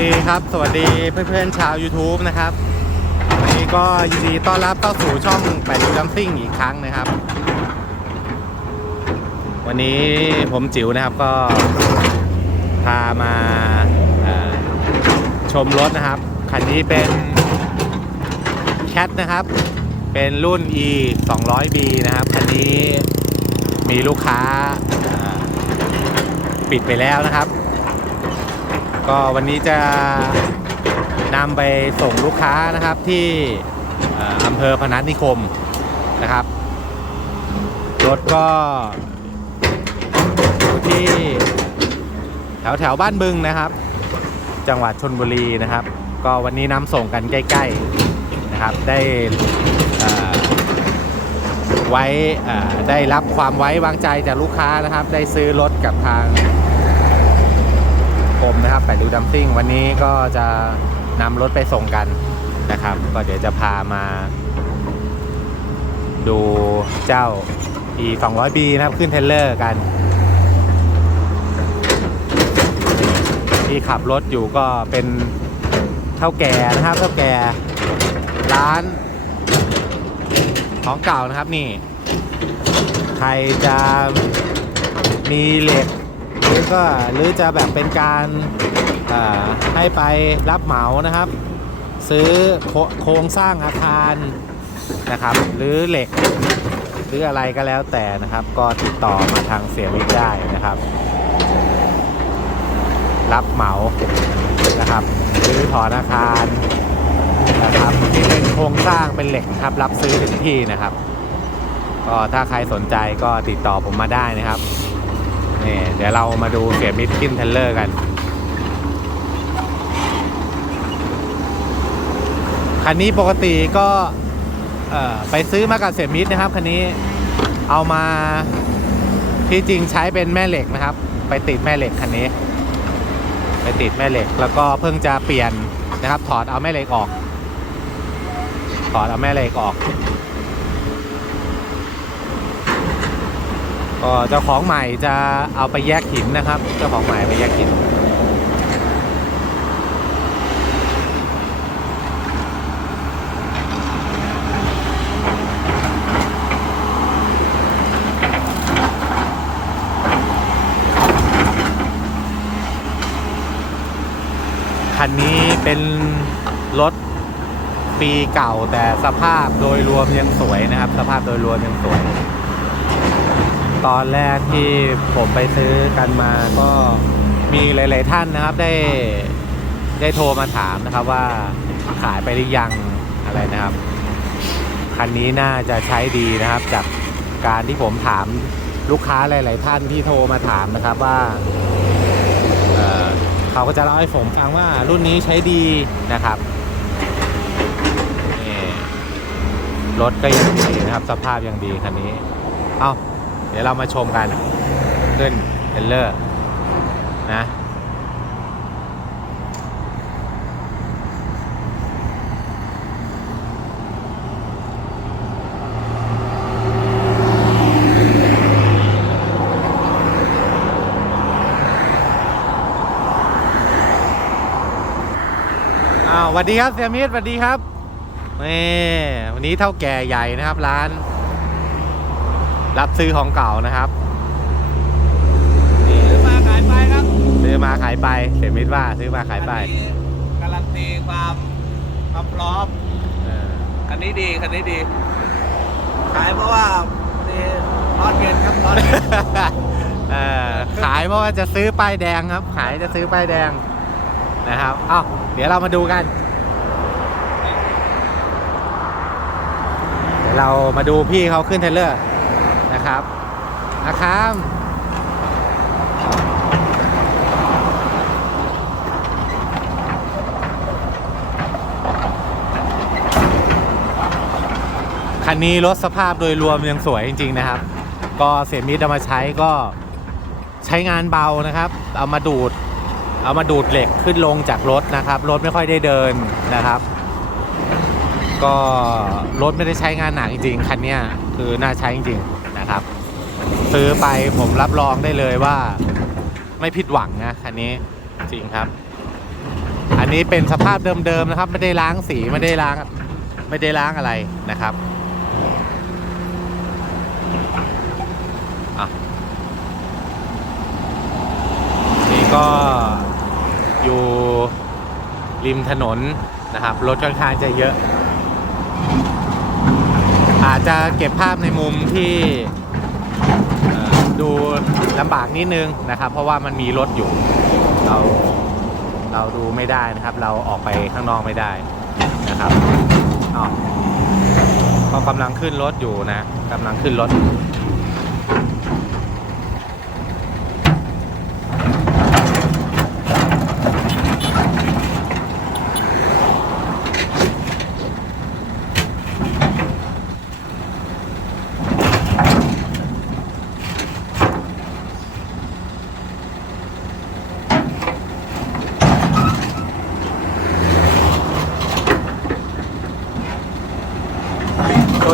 ดีครับ สวัสดีเพื่อนๆชาว YouTube นะครับวันนี้ก็ยินดีต้อนรับเข้าสู่ช่องแปดดัมซิ่งอีกครั้งนะครับ วันนี้ผมจิ๋วนะครับก็พามาชมรถนะครับ คันนี้เป็นแคทนะครับ เป็นรุ่น e 200b นะครับ คันนี้มีลูกค้าปิดไปแล้วนะครับ ก็วันนี้จะนำไปส่งลูกค้านะครับที่ออำเภอพนัสนิคมนะครับรถก็อยู่ที่แถวแถวบ้านบึงนะครับ จังหวัดชนบุรีนะครับ ก็วันนี้นำส่งกันใกล้ๆนะครับ ได้ไว้ได้รับความไว้วางใจจากลูกค้านะครับ ได้ซื้อรถกับทาง ผมนะครับแปดดูดัมซิ่ง วันนี้ก็จะนำรถไปส่งกันนะครับ ก็เดี๋ยวจะพามา ดูเจ้า e 2 0 0 b นะครับ ขึ้นเทเลอร์กัน ที่ขับรถอยู่ก็เป็นเท่าแก่นะครับเท่าแก่ร้านของเก่านะครับนี่ ใครจะมีเหล็ก หรือก็หรือจะแบบเป็นการให้ไปรับเหมานะครับ ซื้อโครงสร้างอาคารนะครับ หรือเหล็ก หรืออะไรก็แล้วแต่นะครับ ก็ติดต่อมาทางเสียมิตรได้นะครับ รับเหมานะครับหรือถอนอาคารนะครับที่เป็นโครงสร้างเป็นเหล็กครับ รับซื้อถึงที่นะครับ ก็ถ้าใครสนใจก็ติดต่อผมมาได้นะครับ นี่เดี๋ยวเรามาดูเสียมิดขึ้นเทเลอร์กัน คันนี้ปกติก็ไปซื้อมากับเสียมิดนะครับ คันนี้เอามาที่จริงใช้เป็นแม่เหล็กนะครับ ไปติดแม่เหล็กคันนี้ ไปติดแม่เหล็ก แล้วก็เพิ่งจะเปลี่ยนนะครับ ถอดเอาแม่เหล็กออก ถอดเอาแม่เหล็กออก ก็เจ้าของใหม่จะเอาไปแยกหินนะครับ เจ้าของใหม่ไปแยกหินคันนี้เป็นรถปีเก่าแต่สภาพโดยรวมยังสวยนะครับ สภาพโดยรวมยังสวย ตอนแรกที่ผมไปซื้อกันมาก็มีหลาย ๆ ท่านนะครับได้ได้โทรมาถามนะครับว่าขายไปหรือยังอะไรนะครับ คันนี้น่าจะใช้ดีนะครับ จากการที่ผมถามลูกค้าหลาย ๆ ท่านที่โทรมาถามนะครับว่าเเขาก็จะเล่าให้ผมฟังว่ารุ่นนี้ใช้ดีนะครับรถก็ยังดีนะครับ สภาพยังดีคันนี้ เอาเดี๋ยวเรามาชมกันขึ้นเทลเลอร์นะอ้าวสวัสดีครับเสียมิตรสวัสดีครับนี่วันนี้เท่าแก่ใหญ่นะครับ ร้าน รับซื้อของเก่านะครับนี่ซื้อมาขายไปครับซื้อมาขายไปเสียมิตรว่าซื้อมาขายไปอันนี้การันตีความความพร้อมเออคันนี้ดีคันนี้ดี ขายเพราะว่านี่ร้อนเงินครับร้อนเงินเออขายเพราะว่าจะซื้อป้ายแดงครับ ขายจะซื้อป้ายแดงนะครับอ้าวเดี๋ยวเรามาดูกัน เดี๋ยวเรามาดูพี่เขาขึ้นเทรลเลอร์ นะครับนะครับคันนี้รถสภาพโดยรวมยังสวยจริง ๆ นะครับ ก็เสียมิตรเอามาใช้ก็ใช้งานเบานะครับ เอามาดูด เอามาดูดเหล็กขึ้นลงจากรถนะครับ รถไม่ค่อยได้เดินนะครับ ก็รถไม่ได้ใช้งานหนักจริงๆคันนี้คือน่าใช้จริงๆ ซื้อไปผมรับรองได้เลยว่า ไม่ผิดหวังนะคันนี้จริงครับ อันนี้เป็นสภาพเดิมๆนะครับ ไม่ได้ล้างสีไม่ได้ล้าง ไม่ได้ล้างอะไรนะครับอะนี่ก็อยู่ริมถนนนะครับรถค่อนข้างจะเยอะ อาจจะเก็บภาพในมุมที่ ดูลำบากนิดนึงนะครับ เพราะว่ามันมีรถอยู่ เราเราดูไม่ได้นะครับ เราออกไปข้างนอกไม่ได้นะครับอ๋อก็กำลังขึ้นรถอยู่นะกำลังขึ้นรถ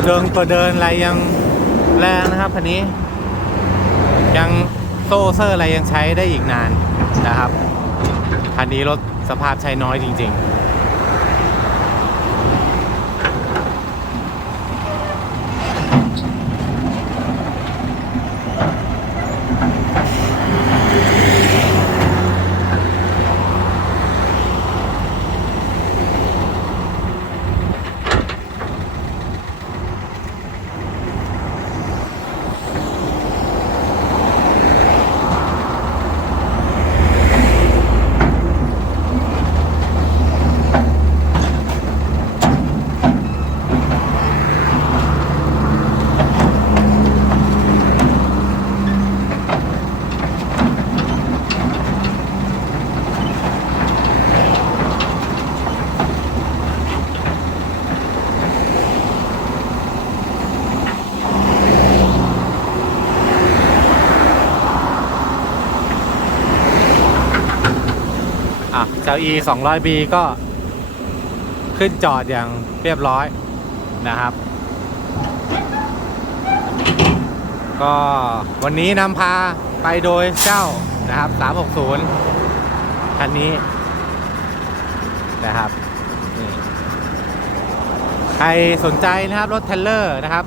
เดินตัวเดินอะไรยังแรงนะครับคันนี้ ยังโซ่เซอร์อะไรยังใช้ได้อีกนานนะครับคันนี้รถสภาพใช้น้อยจริง ๆ จ้า e 200 b ก็ขึ้นจอดอย่างเรียบร้อยนะครับ ก็วันนี้นำพาไปโดยเจ้านะครับ 360 คันนี้นะครับใครสนใจนะครับ รถเทลเลอร์นะครับ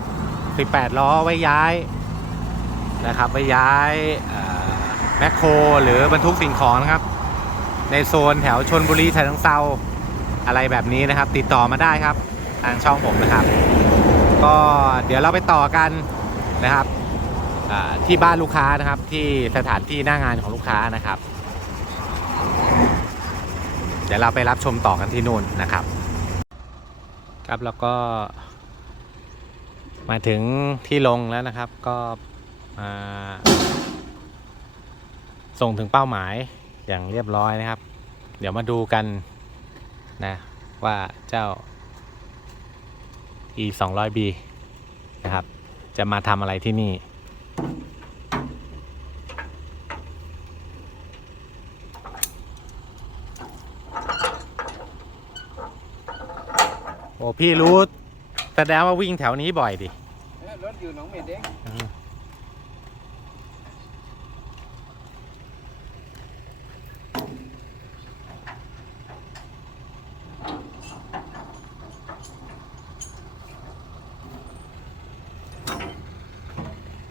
18 ล้อไว้ย้ายนะครับ ไว้ย้ายแมคโครหรือบรรทุกสิ่งของนะครับ ในโซนแถวชนบุรีฉะเชิงเซาอะไรแบบนี้นะครับ ติดต่อมาได้ครับทางช่องผมนะครับ ก็เดี๋ยวเราไปต่อกันนะครับที่บ้านลูกค้านะครับที่สถานที่หน้างานของลูกค้านะครับ เดี๋ยวเราไปรับชมต่อกันที่นู่นนะครับ ครับแล้วก็ มาถึงที่ลงแล้วนะครับก็ส่งถึงเป้าหมาย อย่างเรียบร้อยนะครับ เดี๋ยวมาดูกันนะว่าเจ้า e 2 0 0 b นะครับ จะมาทำอะไรที่นี่โอ้พี่รู้แสดงว่าวิ่งแถวนี้บ่อยดิรถอยู่หนองเม็ดเอง อืม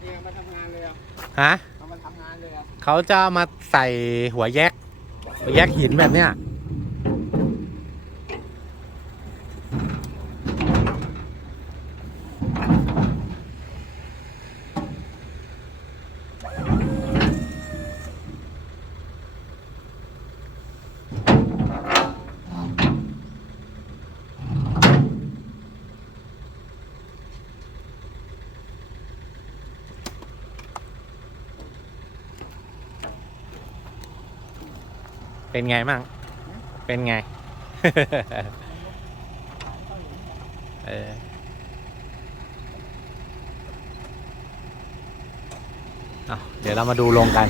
เนี่ยมาทำงานเลยอะฮะ เอามาทำงานเลยอะเขาจะมาใส่หัวแยกหัวแยกหินแบบเนี้ย เป็นไงมั่ง เป็นไง เออเดี๋ยวเรามาดูลงกัน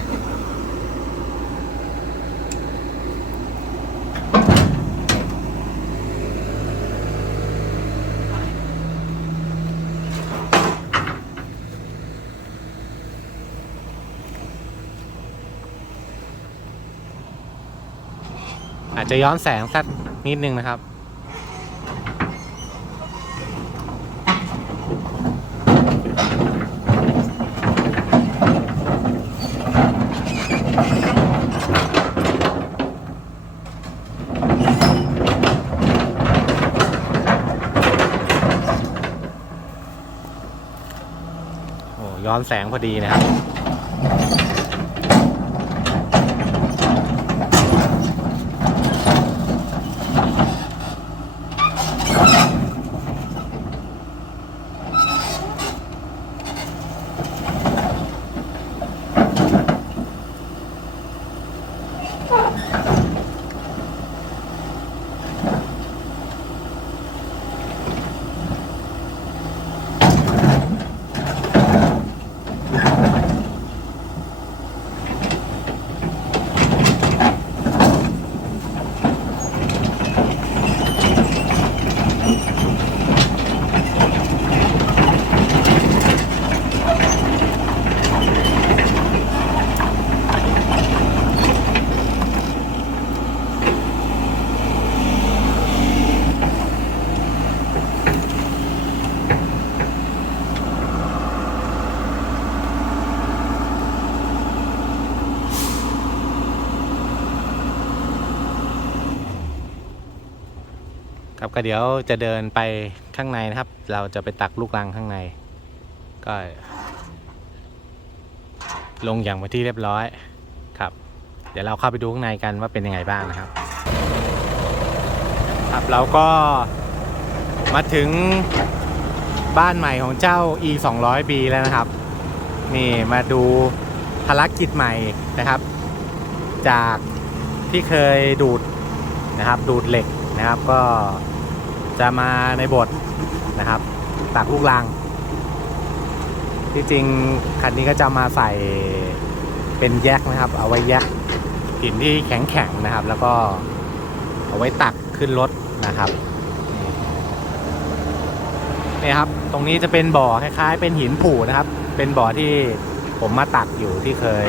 อาจจะย้อนแสงสักนิดนึงนะครับ โอ้ย้อนแสงพอดีนะครับ ก็เดี๋ยวจะเดินไปข้างในนะครับ เราจะไปตักลูกรังข้างใน ก็ ลงอย่างมาที่เรียบร้อยครับ เดี๋ยวเราเข้าไปดูข้างในกันว่าเป็นยังไงบ้างนะครับ ครับเราก็มาถึงบ้านใหม่ของเจ้า e 2 0 0 b แล้วนะครับ นี่มาดูภารกิจใหม่นะครับ จากที่เคยดูดนะครับ ดูดเหล็กนะครับก็ จะมาในบทนะครับตักลูกรัง ที่จริงคันนี้ก็จะมาใส่เป็นแยกนะครับ เอาไว้แยกหินที่แข็งๆนะครับ แล้วก็เอาไว้ตักขึ้นรถนะครับนี่ครับ ตรงนี้จะเป็นบ่อคล้ายๆ เป็นหินผูนะครับ เป็นบ่อที่ผมมาตักอยู่ที่เคย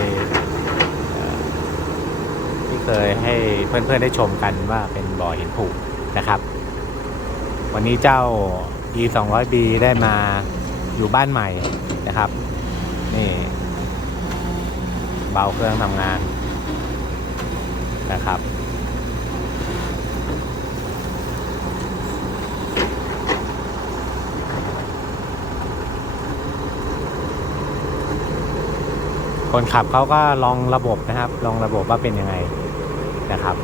ที่เคยให้เพื่อนๆได้ชมกันว่าเป็นบ่อหินผูนะครับ วันนี้เจ้า e 2 0 0 b ได้มาอยู่บ้านใหม่นะครับ นี่ เบาเครื่องทำงานนะครับ คนขับเขาก็ลองระบบนะครับ ลองระบบว่าเป็นยังไงนะครับ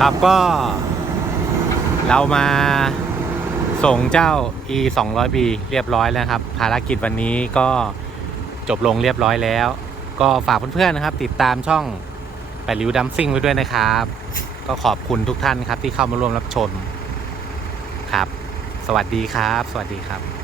ครับก็เรามาส่งเจ้า e 2 0 0 b เรียบร้อยแล้วครับ ภารกิจวันนี้ก็จบลงเรียบร้อยแล้ว ก็ฝากเพื่อนๆนะครับ ติดตามช่องแปดริ้วดัมซิ่งไว้ด้วยนะครับ ก็ขอบคุณทุกท่านครับที่เข้ามาร่วมรับชมครับ สวัสดีครับ สวัสดีครับ